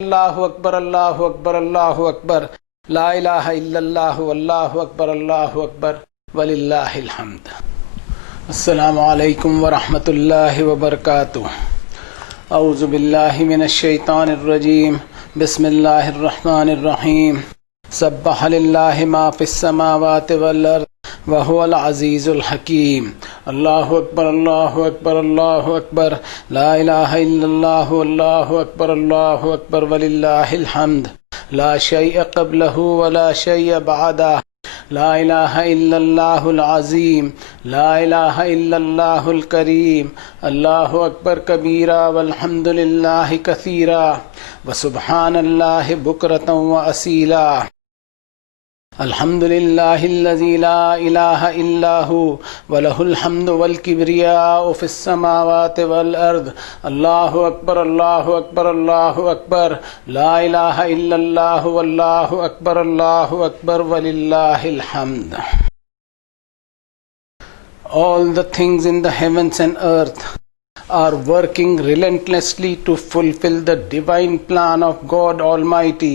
اللہ اکبر اللہ اکبر اللہ اکبر لا الہ الا اللہ واللہ اکبر اللہ اکبر وللہ الحمد۔ السلام علیکم ورحمۃ اللہ وبرکاتہ۔ اعوذ باللہ من الشیطان الرجیم، بسم اللہ الرحمن الرحیم۔ سبح للہ ما فی السماوات والارض وهو العزیز الحکیم۔ اللہ اکبر اللہ اکبر اللہ اکبر لا الہ الا اللہ واللہ اکبر اللہ اکبر وللہ الحمد۔ لا شیء قبلہ ولا شیء بعدہ۔ لا الہ الا اللہ العظیم، لا الہ الا اللہ الکریم۔ اللہ اکبر کبیرا والحمد للہ کثیرا وسبحان اللہ بکرۃ واصیلا۔ الحمد للہ الذی لا الہ الا ہو ولہ الحمد والکبریاء فی السماوات والارض۔ اللہ اکبر اللہ اکبر اللہ اکبر لا الہ الا اللہ واللہ اکبر اللہ اکبر وللہ الحمد۔ All the things in the heavens and earth are working relentlessly to fulfill the divine plan of God Almighty.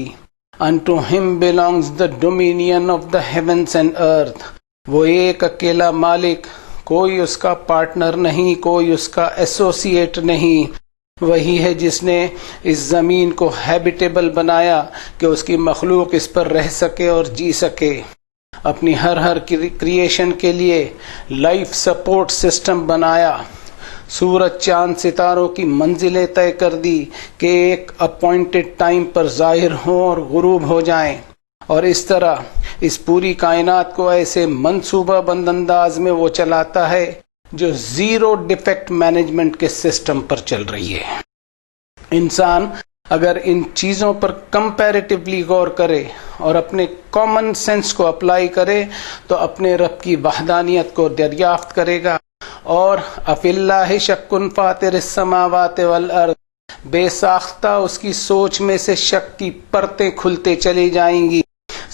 Unto him belongs the dominion of the heavens and earth۔ وہ ایک اکیلا مالک، کوئی اس کا پارٹنر نہیں، کوئی اس کا ایسوسیٹ نہیں۔ وہی ہے جس نے اس زمین کو ہیبیٹیبل بنایا کہ اس کی مخلوق اس پر رہ سکے اور جی سکے۔ اپنی ہر کریشن کے لیے لائف سپورٹ سسٹم بنایا۔ سورج چاند ستاروں کی منزلیں طے کر دی کہ ایک اپوائنٹڈ ٹائم پر ظاہر ہوں اور غروب ہو جائیں، اور اس طرح اس پوری کائنات کو ایسے منصوبہ بند انداز میں وہ چلاتا ہے جو زیرو ڈیفیکٹ مینجمنٹ کے سسٹم پر چل رہی ہے۔ انسان اگر ان چیزوں پر کمپیریٹیولی غور کرے اور اپنے کامن سینس کو اپلائی کرے تو اپنے رب کی وحدانیت کو دریافت کرے گا۔ اور افی اللہ شک فاطر السماوات والارض، بے ساختہ اس کی سوچ میں سے شک کی پرتیں کھلتے چلی جائیں گی۔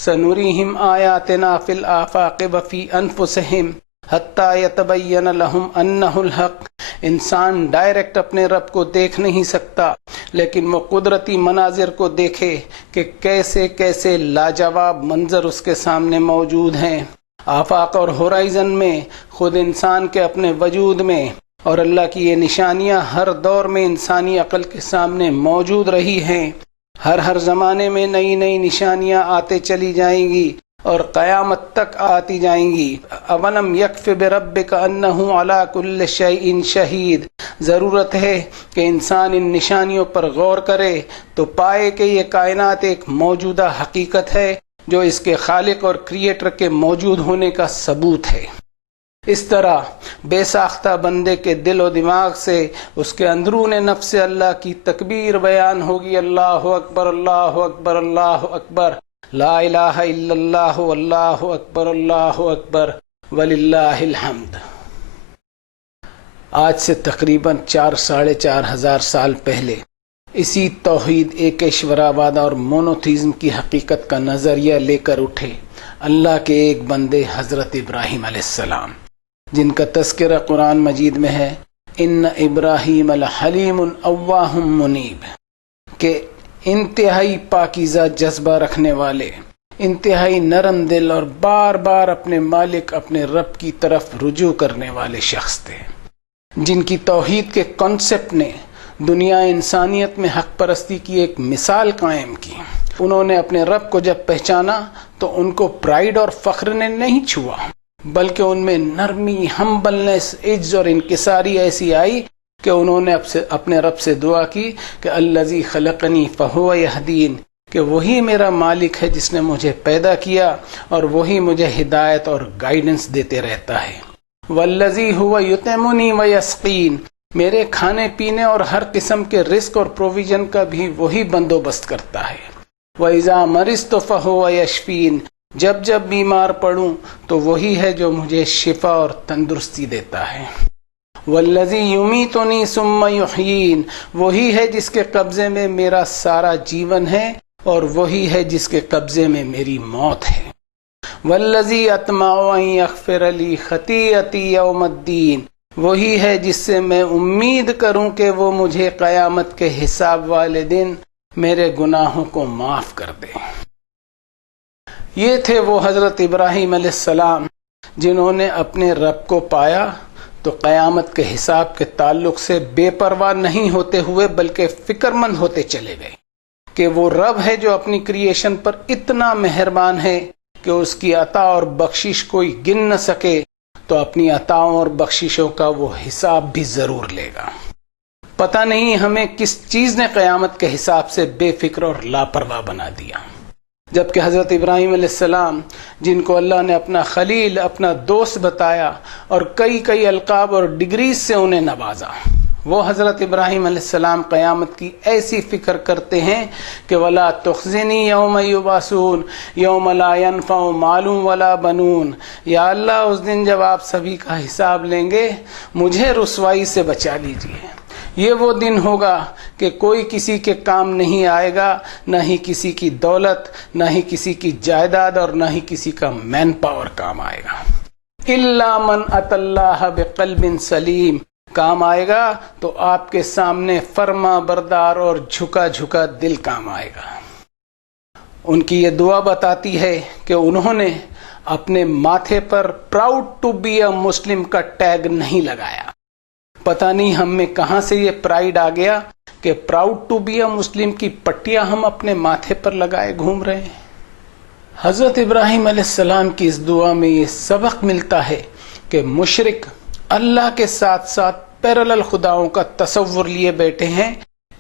سنریہم آیاتنا فی الآفاق وفی انفسہم حتی یتبین لہم انہ الحق۔ انسان ڈائریکٹ اپنے رب کو دیکھ نہیں سکتا، لیکن وہ قدرتی مناظر کو دیکھے کہ کیسے کیسے لاجواب منظر اس کے سامنے موجود ہیں۔ آفاق اور ہورائزن میں، خود انسان کے اپنے وجود میں، اور اللہ کی یہ نشانیاں ہر دور میں انسانی عقل کے سامنے موجود رہی ہیں۔ ہر زمانے میں نئی نئی نشانیاں آتے چلی جائیں گی اور قیامت تک آتی جائیں گی۔ اولم یکف بربک انہ علی کل شیء شہید۔ ضرورت ہے کہ انسان ان نشانیوں پر غور کرے تو پائے کہ یہ کائنات ایک موجودہ حقیقت ہے جو اس کے خالق اور کریٹر کے موجود ہونے کا ثبوت ہے۔ اس طرح بے ساختہ بندے کے دل و دماغ سے اس کے اندرون نفس سے اللہ کی تکبیر بیان ہوگی۔ اللہ اکبر اللہ اکبر اللہ اکبر لا الہ الا اللہ واللہ اکبر اللہ اکبر وللہ الحمد۔ آج سے تقریباً 4,500 سال پہلے اسی توحید ایکیشوراباد اور مونوتھیزم کی حقیقت کا نظریہ لے کر اٹھے اللہ کے ایک بندے حضرت ابراہیم علیہ السلام، جن کا تذکرہ قرآن مجید میں ہے ان ابراہیم لحلیم اواہ منیب، کہ انتہائی پاکیزہ جذبہ رکھنے والے، انتہائی نرم دل اور بار بار اپنے مالک اپنے رب کی طرف رجوع کرنے والے شخص تھے، جن کی توحید کے کانسیپٹ نے دنیا انسانیت میں حق پرستی کی ایک مثال قائم کی۔ انہوں نے اپنے رب کو جب پہچانا تو ان کو پرائیڈ اور فخر نے نہیں چھوا، بلکہ ان میں نرمی، ہمبلنس، عجز اور انکساری ایسی آئی کہ انہوں نے اپنے رب سے دعا کی کہ الذی خلقنی فہو یہدین، کہ وہی میرا مالک ہے جس نے مجھے پیدا کیا اور وہی مجھے ہدایت اور گائیڈنس دیتے رہتا ہے۔ والذی هو یطعمنی ویسقین، میرے کھانے پینے اور ہر قسم کے رزق اور پروویژن کا بھی وہی بندوبست کرتا ہے۔ وَإِذَا مَرِضْتُ فَهُوَ يَشْفِينِ، جب بیمار پڑوں تو وہی ہے جو مجھے شفا اور تندرستی دیتا ہے۔ وَالَّذِي يُمِيتُنِي ثُمَّ يُحْيِينِ، وہی ہے جس کے قبضے میں میرا سارا جیون ہے اور وہی ہے جس کے قبضے میں میری موت ہے۔ وَالَّذِي أَطْمَعُ أَن يَغْفِرَ لِي خَطِيئَتِي يَوْمَ الدِّينِ، وہی ہے جس سے میں امید کروں کہ وہ مجھے قیامت کے حساب والے دن میرے گناہوں کو معاف کر دے۔ یہ تھے وہ حضرت ابراہیم علیہ السلام جنہوں نے اپنے رب کو پایا تو قیامت کے حساب کے تعلق سے بے پرواہ نہیں ہوتے ہوئے بلکہ فکر مند ہوتے چلے گئے کہ وہ رب ہے جو اپنی کریشن پر اتنا مہربان ہے کہ اس کی عطا اور بخشش کوئی گن نہ سکے، تو اپنی عطاؤں اور بخششوں کا وہ حساب بھی ضرور لے گا۔ پتہ نہیں ہمیں کس چیز نے قیامت کے حساب سے بے فکر اور لاپرواہ بنا دیا، جبکہ حضرت ابراہیم علیہ السلام جن کو اللہ نے اپنا خلیل، اپنا دوست بتایا اور کئی القاب اور ڈگریز سے انہیں نوازا، وہ حضرت ابراہیم علیہ السلام قیامت کی ایسی فکر کرتے ہیں کہ وَلَا تُخْزِنِي يَوْمَ يُبْعَثُونَ يَوْمَ لَا يَنْفَعُ مَالٌ وَلَا بَنُونَ، یا اللہ اس دن جب آپ سبھی کا حساب لیں گے مجھے رسوائی سے بچا لیجیے۔ یہ وہ دن ہوگا کہ کوئی کسی کے کام نہیں آئے گا، نہ ہی کسی کی دولت، نہ ہی کسی کی جائیداد، اور نہ ہی کسی کا مین پاور کام آئے گا۔ إِلَّا مَنْ أَتَى اللَّهَ بِقَلْبٍ سَلِيمٍ، کام آئے گا تو آپ کے سامنے فرما بردار اور جھکا دل کام آئے گا۔ ان کی یہ دعا بتاتی ہے کہ انہوں نے اپنے ماتھے پر پراؤڈ ٹو بی اے مسلم کا ٹیگ نہیں لگایا۔ پتہ نہیں ہم میں کہاں سے یہ پرائیڈ آ گیا کہ پراؤڈ ٹو بی اے مسلم کی پٹیاں ہم اپنے ماتھے پر لگائے گھوم رہے ہیں۔ حضرت ابراہیم علیہ السلام کی اس دعا میں یہ سبق ملتا ہے کہ مشرک اللہ کے ساتھ ساتھ پیرالل خداؤں کا تصور لیے بیٹھے ہیں،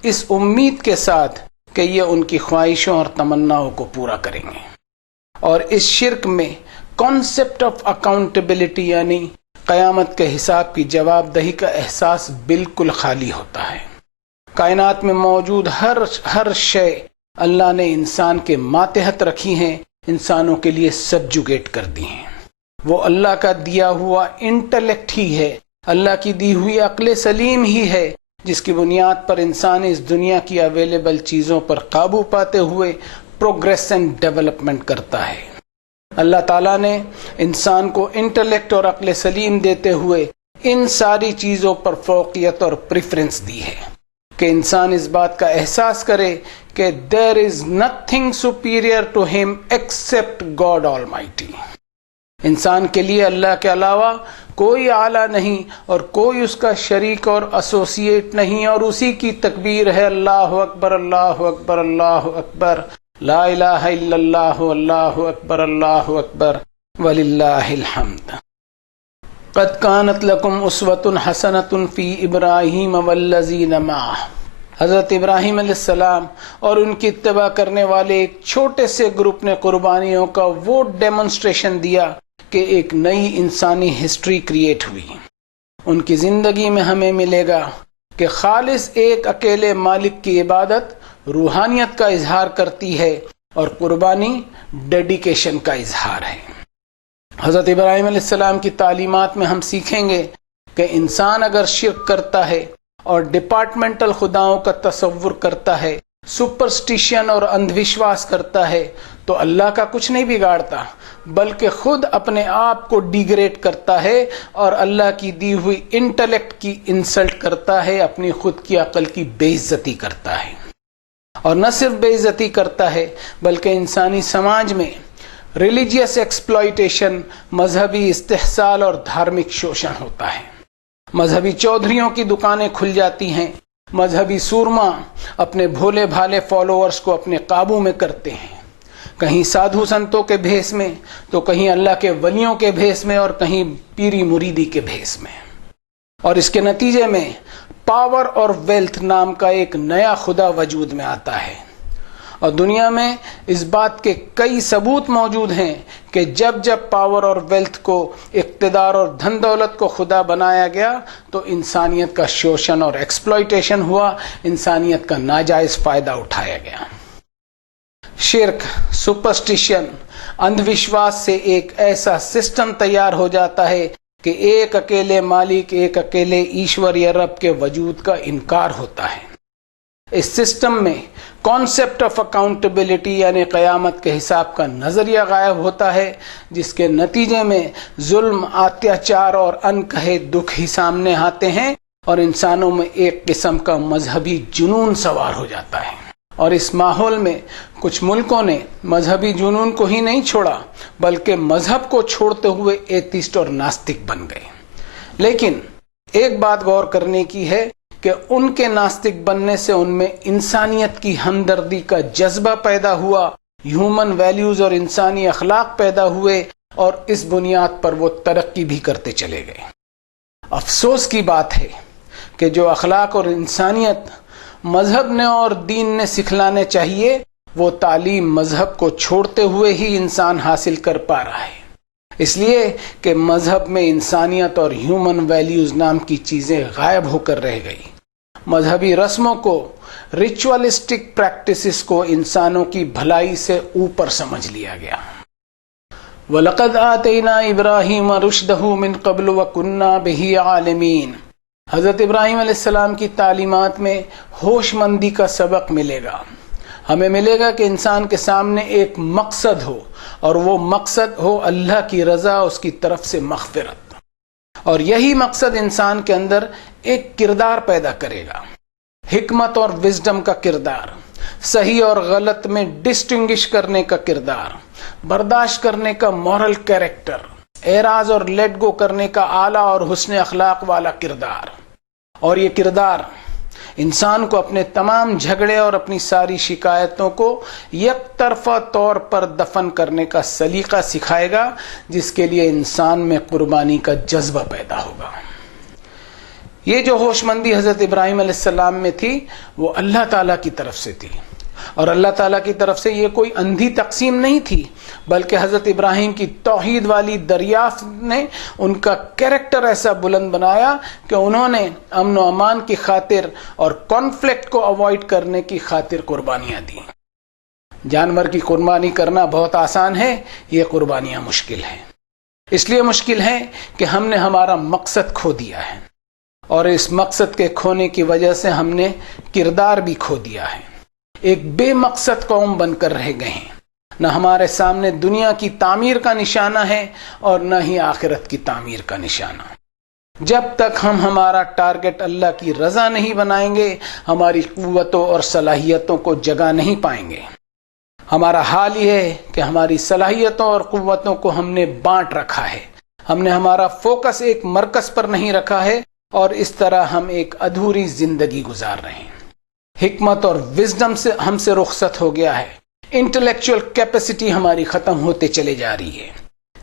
اس امید کے ساتھ کہ یہ ان کی خواہشوں اور تمناؤں کو پورا کریں گے، اور اس شرک میں کانسیپٹ آف اکاؤنٹیبلٹی یعنی قیامت کے حساب کی جواب دہی کا احساس بالکل خالی ہوتا ہے۔ کائنات میں موجود ہر شے اللہ نے انسان کے ماتحت رکھی ہیں، انسانوں کے لیے سبجوگیٹ کر دی ہیں۔ وہ اللہ کا دیا ہوا انٹلیکٹ ہی ہے، اللہ کی دی ہوئی عقل سلیم ہی ہے جس کی بنیاد پر انسان اس دنیا کی اویلیبل چیزوں پر قابو پاتے ہوئے پروگریس اینڈ ڈیولپمنٹ کرتا ہے۔ اللہ تعالیٰ نے انسان کو انٹلیکٹ اور عقل سلیم دیتے ہوئے ان ساری چیزوں پر فوقیت اور پریفرنس دی ہے کہ انسان اس بات کا احساس کرے کہ there is nothing superior to him except God Almighty۔ انسان کے لیے اللہ کے علاوہ کوئی اعلیٰ نہیں اور کوئی اس کا شریک اور ایسوسیٹ نہیں، اور اسی کی تکبیر ہے اللہ اکبر اللہ اکبر اللہ اکبر، لا الہ الا اللہ اللہ اکبر وللہ الحمد۔ قد کانت لکم اسوۃ حسنۃ فی ابراہیم والذین معہ، حضرت ابراہیم علیہ السلام اور ان کی اتباع کرنے والے ایک چھوٹے سے گروپ نے قربانیوں کا وہ ڈیمونسٹریشن دیا کہ ایک نئی انسانی ہسٹری کریٹ ہوئی۔ ان کی زندگی میں ہمیں ملے گا کہ خالص ایک اکیلے مالک کی عبادت روحانیت کا اظہار کرتی ہے اور قربانی ڈیڈیکیشن کا اظہار ہے۔ حضرت ابراہیم علیہ السلام کی تعلیمات میں ہم سیکھیں گے کہ انسان اگر شرک کرتا ہے اور ڈپارٹمنٹل خداؤں کا تصور کرتا ہے، سپرسٹیشن اور اندھ وشواس کرتا ہے، تو اللہ کا کچھ نہیں بگاڑتا بلکہ خود اپنے آپ کو ڈیگریڈ کرتا ہے اور اللہ کی دی ہوئی انٹلیکٹ کی انسلٹ کرتا ہے، اپنی خود کی عقل کی بے عزتی کرتا ہے، اور نہ صرف بے عزتی کرتا ہے بلکہ انسانی سماج میں ریلیجیس ایکسپلائٹیشن، مذہبی استحصال اور دھارمک شوشن ہوتا ہے۔ مذہبی چودھریوں کی دکانیں کھل جاتی ہیں، مذہبی سورما اپنے بھولے بھالے فالوورز کو اپنے قابو میں کرتے ہیں، کہیں سادھو سنتوں کے بھیس میں تو کہیں اللہ کے ولیوں کے بھیس میں اور کہیں پیری مریدی کے بھیس میں، اور اس کے نتیجے میں پاور اور ویلتھ نام کا ایک نیا خدا وجود میں آتا ہے۔ اور دنیا میں اس بات کے کئی ثبوت موجود ہیں کہ جب پاور اور ویلتھ کو، اقتدار اور دھن دولت کو خدا بنایا گیا تو انسانیت کا شوشن اور ایکسپلائٹیشن ہوا، انسانیت کا ناجائز فائدہ اٹھایا گیا۔ شرک، سپرسٹیشن، اندھ وشواس سے ایک ایسا سسٹم تیار ہو جاتا ہے کہ ایک اکیلے مالک، ایک اکیلے ایشور یا رب کے وجود کا انکار ہوتا ہے۔ اس سسٹم میں کانسیپٹ آف اکاؤنٹیبلٹی یعنی قیامت کے حساب کا نظریہ غائب ہوتا ہے، جس کے نتیجے میں ظلم، اتیاچار اور انکہے دکھ ہی سامنے آتے ہیں، اور انسانوں میں ایک قسم کا مذہبی جنون سوار ہو جاتا ہے، اور اس ماحول میں کچھ ملکوں نے مذہبی جنون کو ہی نہیں چھوڑا بلکہ مذہب کو چھوڑتے ہوئے ایتھیسٹ اور ناستک بن گئے۔ لیکن ایک بات غور کرنے کی ہے کہ ان کے ناستک بننے سے ان میں انسانیت کی ہمدردی کا جذبہ پیدا ہوا، ہیومن ویلیوز اور انسانی اخلاق پیدا ہوئے، اور اس بنیاد پر وہ ترقی بھی کرتے چلے گئے۔ افسوس کی بات ہے کہ جو اخلاق اور انسانیت مذہب نے اور دین نے سکھلانے چاہیے، وہ تعلیم مذہب کو چھوڑتے ہوئے ہی انسان حاصل کر پا رہا ہے، اس لیے کہ مذہب میں انسانیت اور ہیومن ویلیوز نام کی چیزیں غائب ہو کر رہ گئی۔ مذہبی رسموں کو، ریچولسٹک پریکٹسز کو انسانوں کی بھلائی سے اوپر سمجھ لیا گیا۔ وَلَقَدْ آتَيْنَا إِبْرَاهِيمَ رُشْدَهُ مِنْ قَبْلُ وَكُنَّا بِهِ عَالِمِينَ۔ حضرت ابراہیم علیہ السلام کی تعلیمات میں ہوش مندی کا سبق ملے گا۔ ہمیں ملے گا کہ انسان کے سامنے ایک مقصد ہو، اور وہ مقصد ہو اللہ کی رضا، اس کی طرف سے مغفرت، اور یہی مقصد انسان کے اندر ایک کردار پیدا کرے گا، حکمت اور وزڈم کا کردار، صحیح اور غلط میں ڈسٹنگش کرنے کا کردار، برداشت کرنے کا مورل کیریکٹر، اعراض اور لیٹ گو کرنے کا اعلیٰ اور حسن اخلاق والا کردار۔ اور یہ کردار انسان کو اپنے تمام جھگڑے اور اپنی ساری شکایتوں کو یک طرفہ طور پر دفن کرنے کا سلیقہ سکھائے گا، جس کے لیے انسان میں قربانی کا جذبہ پیدا ہوگا۔ یہ جو ہوش مندی حضرت ابراہیم علیہ السلام میں تھی، وہ اللہ تعالیٰ کی طرف سے تھی، اور اللہ تعالیٰ کی طرف سے یہ کوئی اندھی تقسیم نہیں تھی، بلکہ حضرت ابراہیم کی توحید والی دریافت نے ان کا کیریکٹر ایسا بلند بنایا کہ انہوں نے امن و امان کی خاطر اور کانفلکٹ کو اوائڈ کرنے کی خاطر قربانیاں دیں۔ جانور کی قربانی کرنا بہت آسان ہے، یہ قربانیاں مشکل ہیں۔ اس لیے مشکل ہے کہ ہم نے ہمارا مقصد کھو دیا ہے، اور اس مقصد کے کھونے کی وجہ سے ہم نے کردار بھی کھو دیا ہے۔ ایک بے مقصد قوم بن کر رہ گئے ہیں۔ نہ ہمارے سامنے دنیا کی تعمیر کا نشانہ ہے، اور نہ ہی آخرت کی تعمیر کا نشانہ۔ جب تک ہم ہمارا ٹارگٹ اللہ کی رضا نہیں بنائیں گے، ہماری قوتوں اور صلاحیتوں کو جگہ نہیں پائیں گے۔ ہمارا حال یہ ہے کہ ہماری صلاحیتوں اور قوتوں کو ہم نے بانٹ رکھا ہے، ہم نے ہمارا فوکس ایک مرکز پر نہیں رکھا ہے، اور اس طرح ہم ایک ادھوری زندگی گزار رہے ہیں۔ حکمت اور وزڈم سے ہم سے رخصت ہو گیا ہے، انٹلیکچوئل کیپیسٹی ہماری ختم ہوتے چلے جا رہی ہے،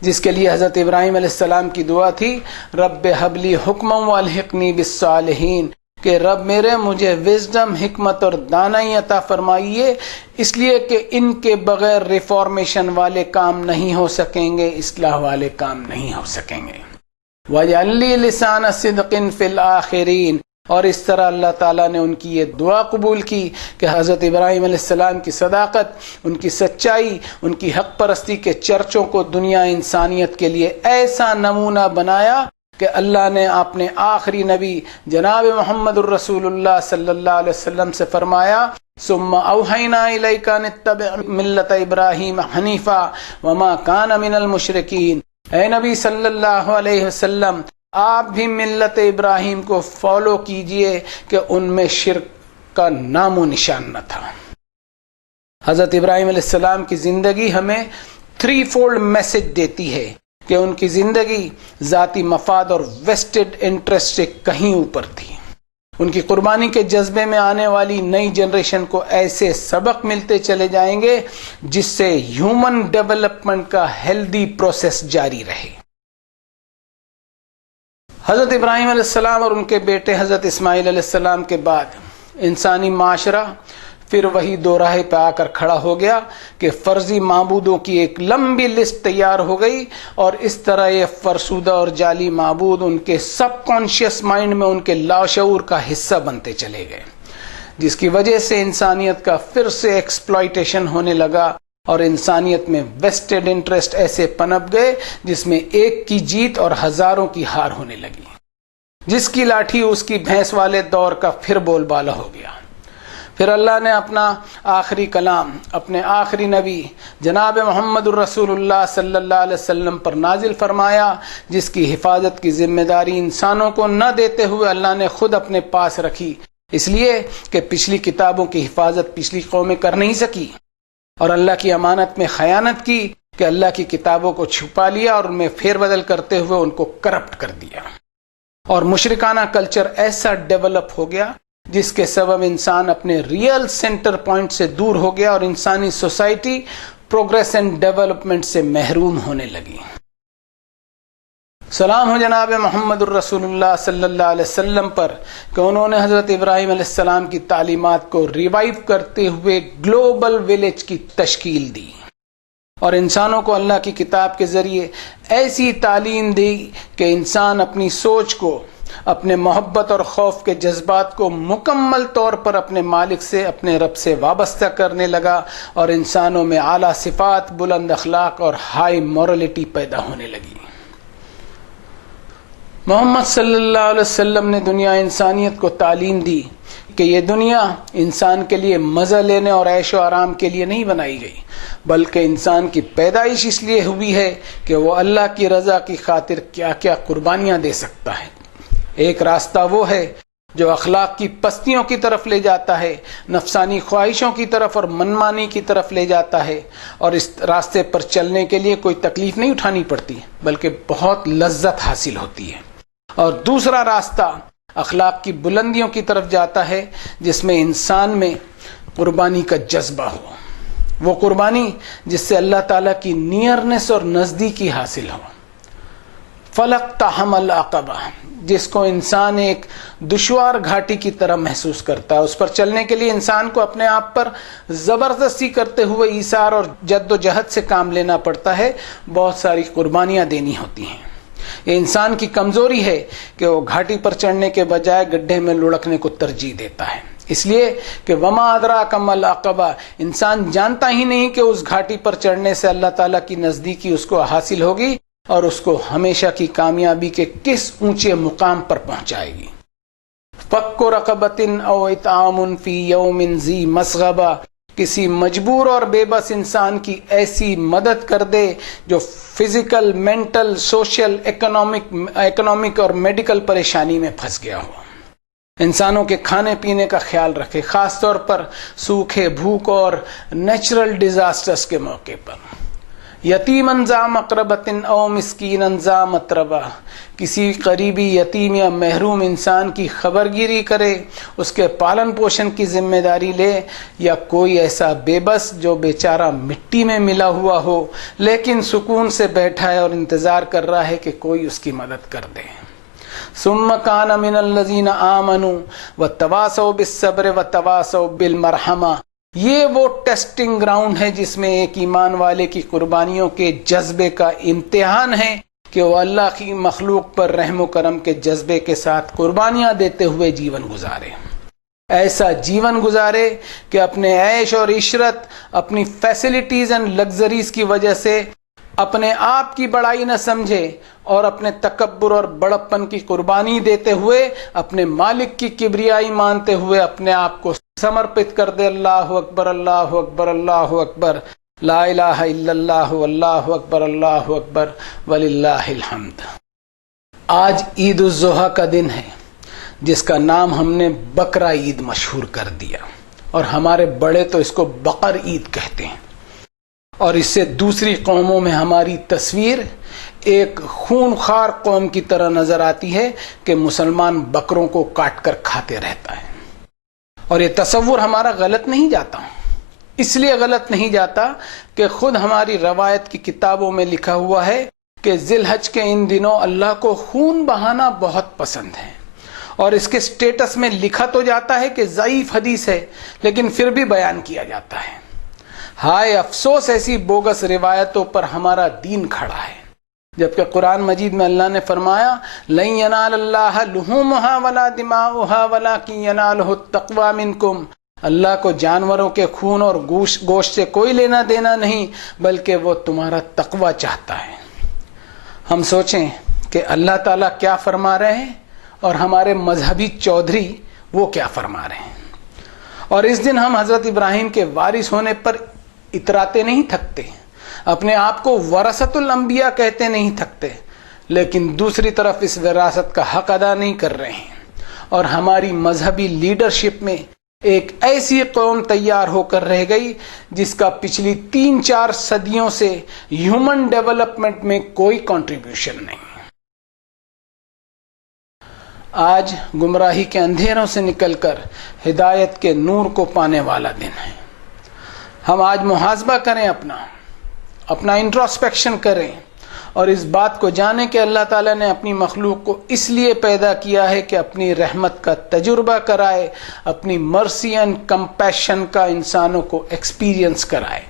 جس کے لیے حضرت ابراہیم علیہ السلام کی دعا تھی، رب حب لی حکما والحقنی بالصالحین، کہ رب میرے مجھے وزڈم، حکمت اور دانائی عطا فرمائیے، اس لیے کہ ان کے بغیر ریفارمیشن والے کام نہیں ہو سکیں گے، اصلاح والے کام نہیں ہو سکیں گے۔ وَاجْعَلْ لِي لِسَانَ صِدْقٍ فِي الْآخِرِينَ۔ اور اس طرح اللہ تعالیٰ نے ان کی یہ دعا قبول کی کہ حضرت ابراہیم علیہ السلام کی صداقت، ان کی سچائی، ان کی حق پرستی کے چرچوں کو دنیا انسانیت کے لیے ایسا نمونہ بنایا کہ اللہ نے اپنے آخری نبی جناب محمد الرسول اللہ صلی اللہ علیہ وسلم سے فرمایا، ثم اوحینا الیک ان اتبع ملت ابراہیم حنیفا وما کان من المشرکین۔ اے نبی صلی اللہ علیہ وسلم، آپ بھی ملت ابراہیم کو فالو کیجئے کہ ان میں شرک کا نام و نشان نہ تھا۔ حضرت ابراہیم علیہ السلام کی زندگی ہمیں 3 فولڈ میسج دیتی ہے کہ ان کی زندگی ذاتی مفاد اور ویسٹڈ انٹرسٹ سے کہیں اوپر تھی۔ ان کی قربانی کے جذبے میں آنے والی نئی جنریشن کو ایسے سبق ملتے چلے جائیں گے جس سے ہیومن ڈیولپمنٹ کا ہیلدی پروسیس جاری رہے۔ حضرت ابراہیم علیہ السلام اور ان کے بیٹے حضرت اسماعیل علیہ السلام کے بعد انسانی معاشرہ پھر وہی دو راہے پہ آ کر کھڑا ہو گیا کہ فرضی معبودوں کی ایک لمبی لسٹ تیار ہو گئی، اور اس طرح یہ فرسودہ اور جعلی معبود ان کے سب کانشیس مائنڈ میں ان کے لاشعور کا حصہ بنتے چلے گئے، جس کی وجہ سے انسانیت کا پھر سے ایکسپلائٹیشن ہونے لگا، اور انسانیت میں ویسٹڈ انٹرسٹ ایسے پنپ گئے جس میں ایک کی جیت اور ہزاروں کی ہار ہونے لگی۔ جس کی لاٹھی اس کی بھینس والے دور کا پھر بول بالا ہو گیا۔ پھر اللہ نے اپنا آخری کلام اپنے آخری نبی جناب محمد الرسول اللہ صلی اللہ علیہ وسلم پر نازل فرمایا، جس کی حفاظت کی ذمہ داری انسانوں کو نہ دیتے ہوئے اللہ نے خود اپنے پاس رکھی، اس لیے کہ پچھلی کتابوں کی حفاظت پچھلی قومیں کر نہیں سکی اور اللہ کی امانت میں خیانت کی کہ اللہ کی کتابوں کو چھپا لیا اور ان میں پھیر بدل کرتے ہوئے ان کو کرپٹ کر دیا، اور مشرکانہ کلچر ایسا ڈیولپ ہو گیا جس کے سبب انسان اپنے ریئل سینٹر پوائنٹ سے دور ہو گیا اور انسانی سوسائٹی پروگریس اینڈ ڈیولپمنٹ سے محروم ہونے لگی۔ سلام ہو جناب محمد الرسول اللہ صلی اللہ علیہ وسلم پر کہ انہوں نے حضرت ابراہیم علیہ السلام کی تعلیمات کو ریوائیو کرتے ہوئے گلوبل ولیج کی تشکیل دی اور انسانوں کو اللہ کی کتاب کے ذریعے ایسی تعلیم دی کہ انسان اپنی سوچ کو، اپنے محبت اور خوف کے جذبات کو مکمل طور پر اپنے مالک سے، اپنے رب سے وابستہ کرنے لگا اور انسانوں میں اعلیٰ صفات، بلند اخلاق اور ہائی مورلٹی پیدا ہونے لگی۔ محمد صلی اللہ علیہ وسلم نے دنیا انسانیت کو تعلیم دی کہ یہ دنیا انسان کے لیے مزہ لینے اور عیش و آرام کے لیے نہیں بنائی گئی، بلکہ انسان کی پیدائش اس لیے ہوئی ہے کہ وہ اللہ کی رضا کی خاطر کیا کیا قربانیاں دے سکتا ہے۔ ایک راستہ وہ ہے جو اخلاق کی پستیوں کی طرف لے جاتا ہے، نفسانی خواہشوں کی طرف اور منمانی کی طرف لے جاتا ہے، اور اس راستے پر چلنے کے لیے کوئی تکلیف نہیں اٹھانی پڑتی بلکہ بہت لذت حاصل ہوتی ہے۔ اور دوسرا راستہ اخلاق کی بلندیوں کی طرف جاتا ہے جس میں انسان میں قربانی کا جذبہ ہو، وہ قربانی جس سے اللہ تعالیٰ کی نیئرنس اور نزدیکی حاصل ہو۔ فلق تحم العقبہ، جس کو انسان ایک دشوار گھاٹی کی طرح محسوس کرتا ہے، اس پر چلنے کے لیے انسان کو اپنے آپ پر زبردستی کرتے ہوئے ایثار اور جد و جہد سے کام لینا پڑتا ہے، بہت ساری قربانیاں دینی ہوتی ہیں۔ یہ انسان کی کمزوری ہے کہ وہ گھاٹی پر چڑھنے کے بجائے گڈھے میں لڑکنے کو ترجیح دیتا ہے، اس لیے کہ وما ادراک ما العقبہ، انسان جانتا ہی نہیں کہ اس گھاٹی پر چڑھنے سے اللہ تعالیٰ کی نزدیکی اس کو حاصل ہوگی اور اس کو ہمیشہ کی کامیابی کے کس اونچے مقام پر پہنچائے گی۔ فک رقبۃ او اطعام فی یوم ذی مسغبہ، کسی مجبور اور بے بس انسان کی ایسی مدد کر دے جو فزیکل، مینٹل، سوشل، اکنامک اور میڈیکل پریشانی میں پھنس گیا ہو۔ انسانوں کے کھانے پینے کا خیال رکھے، خاص طور پر سوکھے، بھوک اور نیچرل ڈیزاسٹرز کے موقع پر۔ یتیماً ذا مقربۃ او مسکینا ذا متربہ، کسی قریبی یتیم یا محروم انسان کی خبرگیری کرے، اس کے پالن پوشن کی ذمہ داری لے، یا کوئی ایسا بے بس جو بیچارہ مٹی میں ملا ہوا ہو لیکن سکون سے بیٹھا ہے اور انتظار کر رہا ہے کہ کوئی اس کی مدد کر دے۔ ثم کان من الذین آمنوا وتواصوا بالصبر وتواصوا بالمرحمہ، یہ وہ ٹیسٹنگ گراؤنڈ ہے جس میں ایک ایمان والے کی قربانیوں کے جذبے کا امتحان ہے کہ وہ اللہ کی مخلوق پر رحم و کرم کے جذبے کے ساتھ قربانیاں دیتے ہوئے جیون گزارے، ایسا جیون گزارے کہ اپنے عیش اور عشرت، اپنی فیسلٹیز اینڈ لگژریز کی وجہ سے اپنے آپ کی بڑائی نہ سمجھے اور اپنے تکبر اور بڑپن کی قربانی دیتے ہوئے اپنے مالک کی کبریائی مانتے ہوئے اپنے آپ کو سمرپت کر دے۔ اللہ اکبر، اللہ اکبر، اللہ اکبر، لا الہ الا اللہ، اللہ اکبر، اللہ اکبر، وللہ الحمد۔ آج عید الاضحیٰ کا دن ہے جس کا نام ہم نے بقرہ عید مشہور کر دیا، اور ہمارے بڑے تو اس کو بقر عید کہتے ہیں، اور اس سے دوسری قوموں میں ہماری تصویر ایک خونخوار قوم کی طرح نظر آتی ہے کہ مسلمان بکروں کو کاٹ کر کھاتے رہتا ہے، اور یہ تصور ہمارا غلط نہیں جاتا، اس لیے غلط نہیں جاتا کہ خود ہماری روایت کی کتابوں میں لکھا ہوا ہے کہ ذی الحج کے ان دنوں اللہ کو خون بہانا بہت پسند ہے، اور اس کے سٹیٹس میں لکھا تو جاتا ہے کہ ضعیف حدیث ہے لیکن پھر بھی بیان کیا جاتا ہے۔ ہائے افسوس ایسی بوگس روایتوں پر ہمارا دین کھڑا ہے، جبکہ قرآن مجید میں اللہ نے فرمایا لن ینال اللہ لحومها ولا دماؤها ولکن ینالہ التقوی منکم، اللہ کو جانوروں کے خون اور گوشت سے کوئی لینا دینا نہیں بلکہ وہ تمہارا تقوی چاہتا ہے۔ ہم سوچیں کہ اللہ تعالیٰ کیا فرما رہے ہیں اور ہمارے مذہبی چودھری وہ کیا فرما رہے ہیں، اور اس دن ہم حضرت ابراہیم کے وارث ہونے پر اتراتے نہیں تھکتے، اپنے آپ کو ورثۃ الانبیاء کہتے نہیں تھکتے، لیکن دوسری طرف اس وراثت کا حق ادا نہیں کر رہے ہیں، اور ہماری مذہبی لیڈرشپ میں ایک ایسی قوم تیار ہو کر رہ گئی جس کا پچھلی 3-4 صدیوں سے ہیومن ڈیولپمنٹ میں کوئی کنٹریبیوشن نہیں. آج گمراہی کے اندھیروں سے نکل کر ہدایت کے نور کو پانے والا دن ہے. ہم آج محاسبہ کریں، اپنا انٹروسپیکشن کریں اور اس بات کو جانیں کہ اللہ تعالیٰ نے اپنی مخلوق کو اس لیے پیدا کیا ہے کہ اپنی رحمت کا تجربہ کرائے، اپنی مرسی اینڈ کمپیشن کا انسانوں کو ایکسپیرینس کرائے.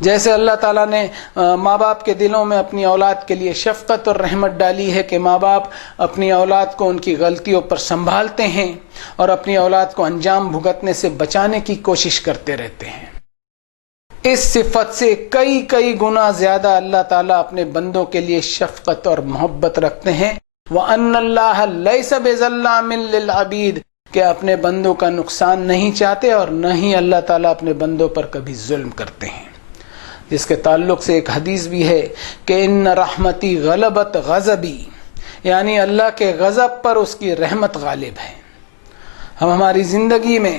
جیسے اللہ تعالیٰ نے ماں باپ کے دلوں میں اپنی اولاد کے لیے شفقت اور رحمت ڈالی ہے کہ ماں باپ اپنی اولاد کو ان کی غلطیوں پر سنبھالتے ہیں اور اپنی اولاد کو انجام بھگتنے سے بچانے کی کوشش کرتے رہتے ہیں. اس صفت سے کئی گنا زیادہ اللہ تعالیٰ اپنے بندوں کے لیے شفقت اور محبت رکھتے ہیں. وَأَنَّ اللَّهَ لَيْسَ بِظَلَّامٍ لِّلْعَبِيدِ کہ اپنے بندوں کا نقصان نہیں چاہتے اور نہ ہی اللہ تعالیٰ اپنے بندوں پر کبھی ظلم کرتے ہیں. جس کے تعلق سے ایک حدیث بھی ہے کہ ان رحمتی غلبت غضبی، یعنی اللہ کے غضب پر اس کی رحمت غالب ہے. ہم ہماری زندگی میں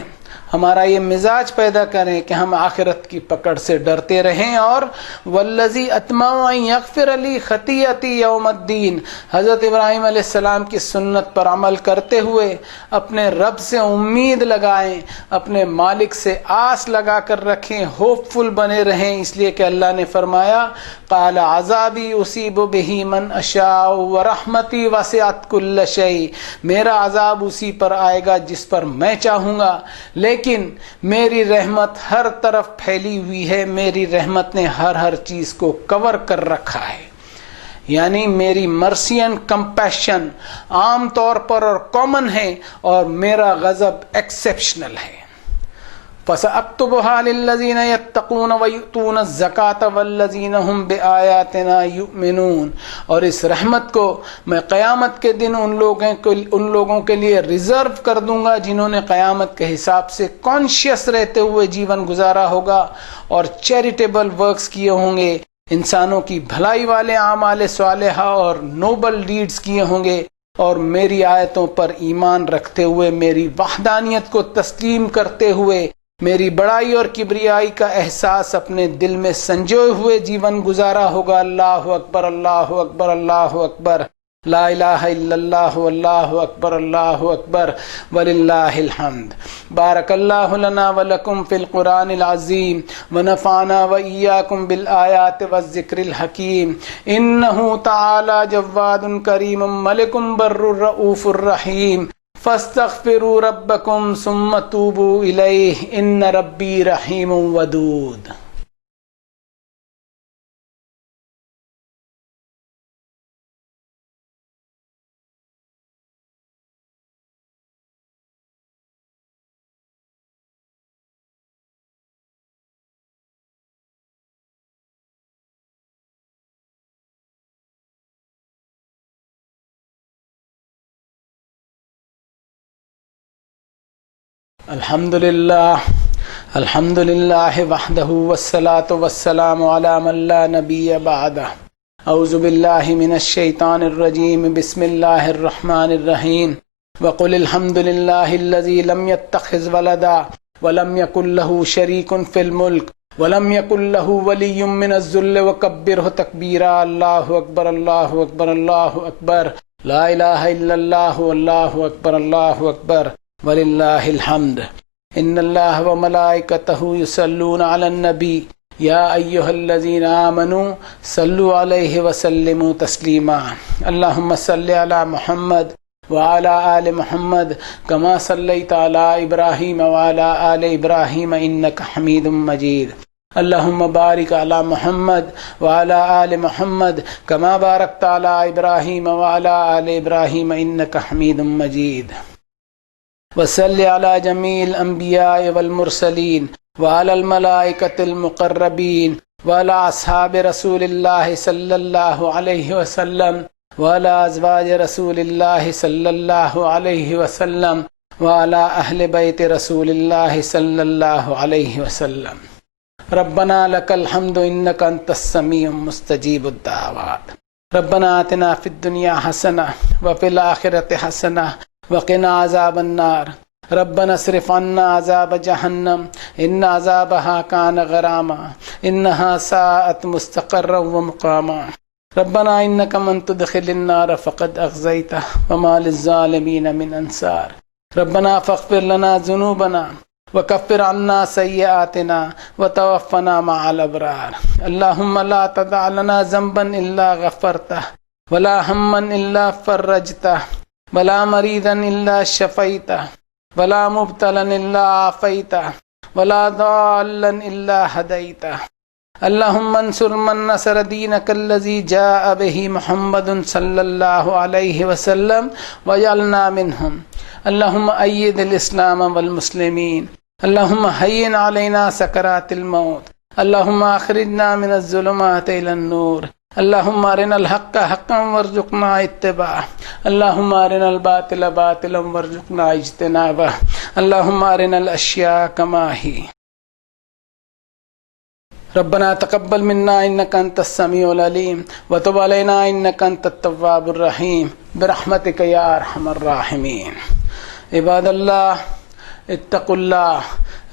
ہمارا یہ مزاج پیدا کریں کہ ہم آخرت کی پکڑ سے ڈرتے رہیں اور والذی اطمع ان یغفر لی خطیئتی یوم الدین، حضرت ابراہیم علیہ السلام کی سنت پر عمل کرتے ہوئے اپنے رب سے امید لگائیں، اپنے مالک سے آس لگا کر رکھیں، ہوپ فل بنے رہیں، اس لیے کہ اللہ نے فرمایا قال عذابی اصیب بہ من اشاء ورحمتی وسعت کل شیء، میرا عذاب اسی پر آئے گا جس پر میں چاہوں گا، لیکن میری رحمت ہر طرف پھیلی ہوئی ہے، میری رحمت نے ہر چیز کو کور کر رکھا ہے. یعنی میری مرسی اینڈ کمپیشن عام طور پر اور کامن ہے اور میرا غضب ایکسیپشنل ہے. فَسَأَكْتُبُهَا لِلَّذِينَ يَتَّقُونَ وَيُؤْتُونَ الزَّكَاةَ وَالَّذِينَ هُمْ بِآيَاتِنَا يُؤْمِنُونَ، اور اس رحمت کو میں قیامت کے دن ان لوگوں کے لیے ریزرو کر دوں گا جنہوں نے قیامت کے حساب سے کانشیس رہتے ہوئے جیون گزارا ہوگا اور چیریٹیبل ورکس کیے ہوں گے، انسانوں کی بھلائی والے اعمال صالحہ اور نوبل ڈیڈز کیے ہوں گے، اور میری آیتوں پر ایمان رکھتے ہوئے، میری وحدانیت کو تسلیم کرتے ہوئے، میری بڑائی اور کبریائی کا احساس اپنے دل میں سنجوئے ہوئے جیون گزارا ہوگا. اللہ اکبر، اللہ اکبر، اللہ اکبر، لا الہ الا اللہ، اللہ اکبر، اللہ اکبر، وللہ الحمد. بارک اللہ لنا ولکم فی القرآن العظیم ونفعنا وإیاکم بالآیات والذکر الحکیم. انہ تعالی جواد کریم ملک بر رؤوف الرحیم. فاستغفروا ربکم ثم توبوا الیہ ان ربی رحیم ودود. الحمدللہ وحدہ والصلاة والسلام علی من لا نبی بعدہ. اعوذ باللہ من الشیطان الرجیم. بسم اللہ الرحمن الرحیم. وقل الحمد للہ الذی لم يتخذ ولدا ولم يكن له شریک فی الملک ولم يكن له ولی من الذل وکبرہ تکبیرا. اللہ اکبر، اللہ اکبر، اللہ اکبر، لا الہ الا اللہ، اللہ اکبر، اللہ اکبر، وللہ الحمد. ان اللہ وملائکتہ یصلون علی النبی یا ایہا الذین آمنوا صلوا علیہ وسلموا تسلیما. اللہم صل علی محمد وعلی آل محمد کما صلیت علی ابراہیم وعلی آل ابراہیم انک حمید مجید. اللہم بارک علی محمد وعلی آل محمد کما بارکت علی ابراہیم وعلی آل ابراہیم انک حمید مجید. وصلی علی جمیع الانبیاء والمرسلین وعلی الملائکۃ المقربین وعلی اصحاب رسول اللہ صلی اللہ علیہ وسلم وعلی ازواج رسول اللہ صلی اللہ علیہ وسلم وعلی اہل بیت رسول اللہ صلی اللہ علیہ وسلم. ربنا لک الحمد انک انت السمیع مستجیب الدعوات. ربنا آتنا فی الدنیا حسنہ وفی الآخرۃ حسنہ وقنا عذاب النار ربنا اصرف عنا عذاب جہنم ان عذابها كان غراما انها ساءت مستقرا ومقاما ربنا انك من تدخل النار فقد اخزيته وما للظالمين من انصار ربنا فاغفر لنا ذنوبنا وكفر عنا سيئاتنا وتوفنا مع الابرار اللهم لا تدع لنا ذنبا الا غفرته ولا هما الا فرجته ولا مريضا الا شفيته ولا مبتلا الا عافيته ولا ضالا الا هديته اللهم انصر من نصر دينك الذي جاء به محمد صلى الله عليه وسلم واجعلنا منهم اللهم أيد الإسلام والمسلمين اللهم هين علينا سكرات الموت اللهم أخرجنا من الظلمات إلى النور اللهم أرنا الحق حقا وارزقنا اتباعه اللهم أرنا الباطل باطلا وارزقنا اجتنابه اللهم أرنا الأشياء كما هي ربنا تقبل منا إنك أنت السميع العليم وتب علينا إنك أنت التواب الرحيم برحمتك يا أرحم الراحمين عباد الله اتقوا الله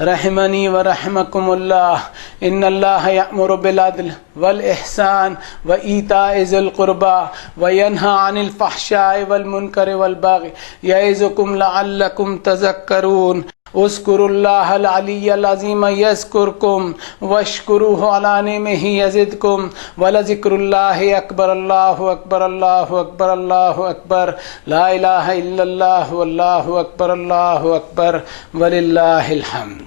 رحمني ورحمكم الله إن الله يأمر بالعدل والإحسان وإيتاء ذي القربى وينهى عن الفحشاء والمنكر والبغي يعظكم لعلكم تذكرون اذكروا الله العلي العظيم يذكركم واشكروه على نعمه يزدكم ولذكر الله أكبر الله أكبر الله أكبر الله أكبر لا إله إلا الله والله أكبر الله أكبر ولله الحمد